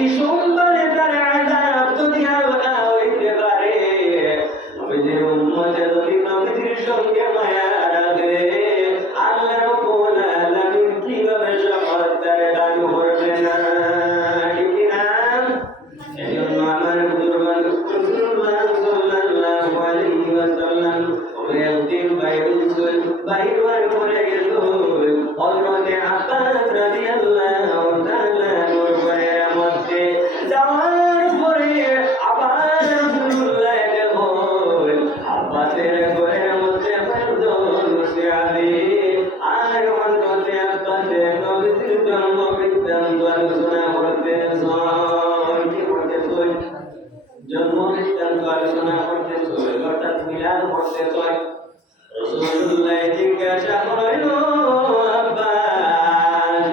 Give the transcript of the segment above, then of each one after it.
প্রতি সোমবারে তার আযাব যদি আল্লাহ হইতে পারে, নবীজির উম্মতে যদি নবীজির সঙ্গে মায়া রাখে, আল্লাহ রাব্বুল আলামিন কিভাবে সমাজ তারে দান করবে না? ঠিক না? এজন্য আমার বুজুর্গান রাসূলুল্লাহ সাল্লাল্লাহু আলাইহি ওয়াসাল্লাম একদিন বাইরে পড়ে গেল। হযরতে আব্বাস রাদিয়াল্লাহু তাআলা ঘরের মধ্যে যাওয়ার পরে আবার রাসূলুল্লাহ দেখো আব্বাসের ঘরের মধ্যে একজন বসে আছে। আর হযরতে আব্বাসের নবীর জন্ম বৃত্তান্ত আলোচনা করতেছেন। কি করতেছেন? জন্ম বৃত্তান্ত আলোচনা করতেছেন, অর্থাৎ মিলাদ করতেছেন। রাসূলুল্লাহ জিজ্ঞাসা করলেন, আব্বাস,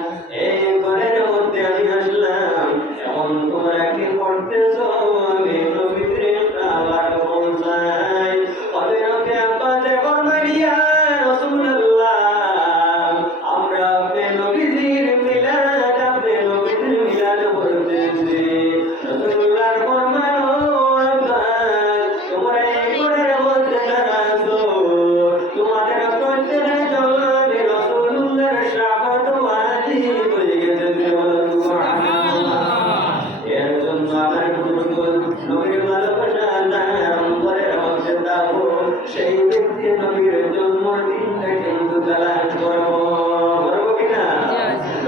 এই ঘরের মধ্যে আমি আসলাম, এখন তোমরা কি করতেছো? আমি নবীর একটা আওয়াজ পৌঁছাই। হযরতে আব্বাস ফরমাইলেন, ইয়া রাসূলুল্লাহ, আমরা আপনি নবীর মিলাদ করতেছি। রাসূলুল্লাহ ফরমাইলেন, আব্বাস, তোমরা এই ঘরের মধ্যে যারা আছো, তোমাদের প্রত্যেকের জন্য আমি রাসূলুল্লাহর শাফাত ওয়াজিব হয়ে গেছে। এর জন্য আমার নবীর ভালোবাসা অন্তরের মধ্যে থাকো, সেই ব্যক্তি নবীর জন্মদিনটা কিন্তু তালাশ করবো কিনা?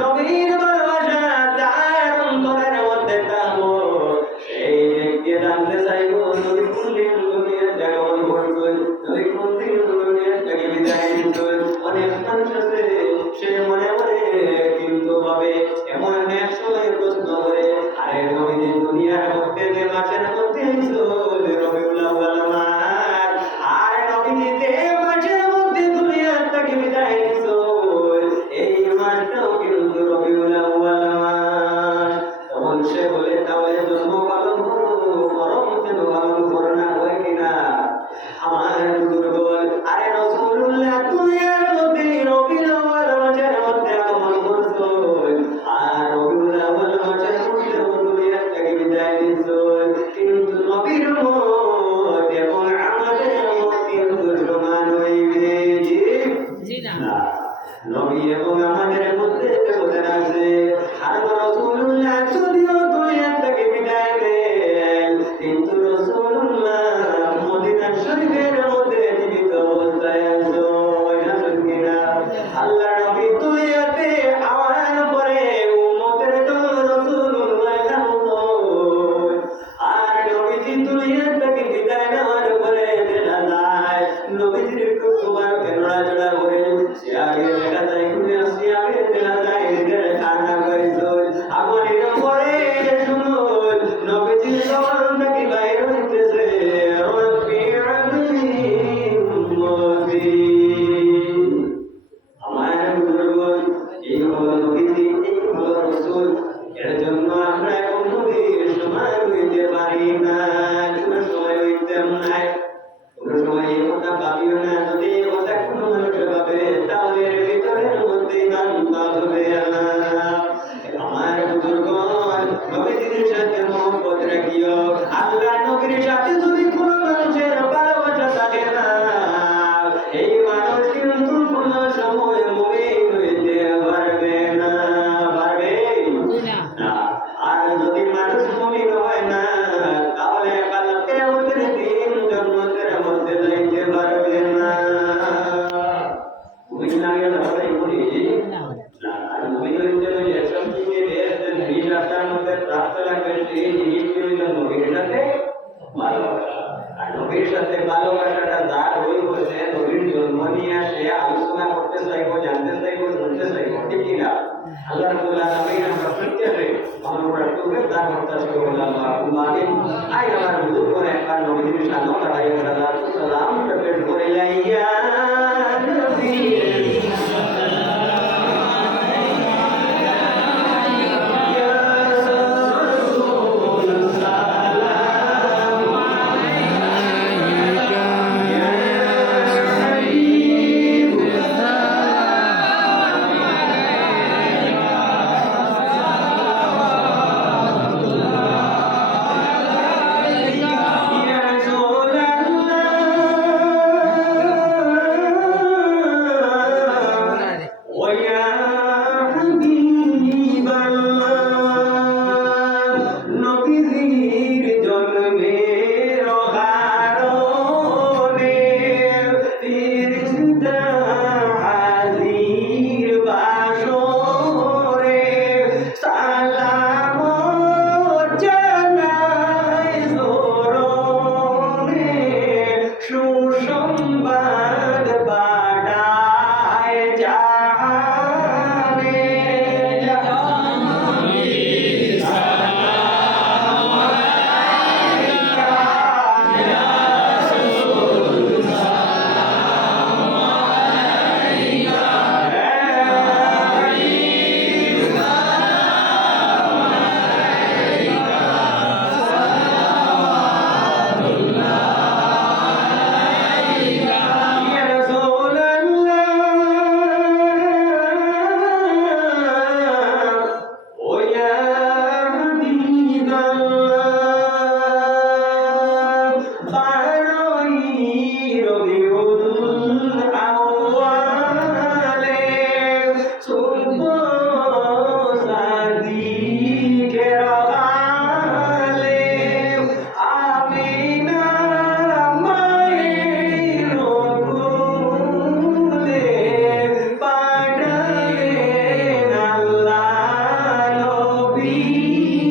নবীর ভালোবাসা যার অন্তরের মধ্যে থাকো, সেই ব্যক্তি জানতে চাইবো নবী কোনদিন দুনিয়ার জাগরণ করবেন, নবী কোনদিন দুনিয়ার থেকে বিদায় নিতেন। অনেক মানুষ আছে সে মনে মনে কিন্তু ভাবে, এমন এক সময় প্রশ্ন করে, আরে নবী দুনিয়ার মধ্যে যে মাসের মধ্যে রবিউল আউয়াল মাস, আর নবী যে মাসের মধ্যে দুনিয়ার থেকে বিদায় নিছো, এই মাসটাও কিন্তু রবিউল আউয়াল মাস। তখন সে বলে, তাহলে জন্ম পালন করো, করম কেন পালন করো না? হয় কিনা? আমার দুর্বল, আরে রাসূলুল্লাহ দুনিয়ার মধ্যে রবিউল আউয়াল মাসের মধ্যে আগমন করছো, আর রবিউল আউয়াল মাসের মধ্যে দুনিয়ার থেকে বিদায় নিছো, কিন্তু নবীর মত এবং আমাদের মত কিন্তু সমান হইবে? জি না। নবী এবং আমাদের মধ্যে ব্যবধান আছে। আর রাসূলুল্লাহ যদিও দুনিয়া থেকে বিদায় নেন, কিন্তু রাসূলুল্লাহ মদিনা শরীফের মধ্যে জীবিত অবস্থায় আছেন কিনা? আল্লাহ নবী দুনিয়াতে আওয়ার পরে উম্মতের জন্য রাসূলুল্লাহ কাঁদতেন, আর নবীজি দুনিয়া থেকে বিদায় নেওয়ার পরে দেখা যায় নবীজির একটু তোমার নড়াচড়া করে সে আগে দেখা যায় ঘুরে আসি, আগে দেখা যায় নিজের ঠান্ডা করেছে। এখন এর পরে শুনুন নবীজির জবান থেকে বাইরে হইতেছে, রব্বি আমিনি উম্মতি। আমার দুর্বল, এই হলো নবীজি, এই হলো রাসূল। এর জন্য আমরা এখন নবীর সমান হইতে পারি না, কোনো সময় হইতাম নাই। কোনো সময় এই কথা ভাবিও না। যদি এই কথা কোনো মানুষ ভাবে, তাহলে এর ভিতরের মধ্যে ইমান পাবে না। আমার বুজুর্গণ, নবীজির সাথে মহব্বত রাখিও। আল্লাহ নবীর সাথে যদি কোনো মানুষের ভালোবাসা থাকে না, এই মানুষ কিন্তু কোনো সময় মুমিন হইতে পারবে না, পারবে না। আর যদি মানুষ মুমিন হয় না, তাহলে কাল কিয়ামতের দিন জান্নাতের মধ্যে যাইতে পারবে না। মুমিন না গেলে হবে বলি না। আর মুমিন হইতে হলে এসব দিকে এই রাস্তার মধ্যে রাস্তা লাগবে, এই জিনিসটি হইল নবীর সাথে ভালোবাসা। আর নবীর সাথে ভালোবাসাটা যার হইব, সে নবীর জন্ম নিয়ে আসে আলোচনা করতে চাইবো, জানতে চাইবো, শুনতে চাইবো, ঠিক কিনা? আল্লাহ রাব্বুল আলামিন আমরা প্রত্যেকে আমরা তোকে দান করতে চাইবো। আল্লাহুম্মা আমিন। আই আমার বুঝুর করে একবার নবীর সালাম আলাইহি সালাম পেশ করে লাইয়া নবী নবী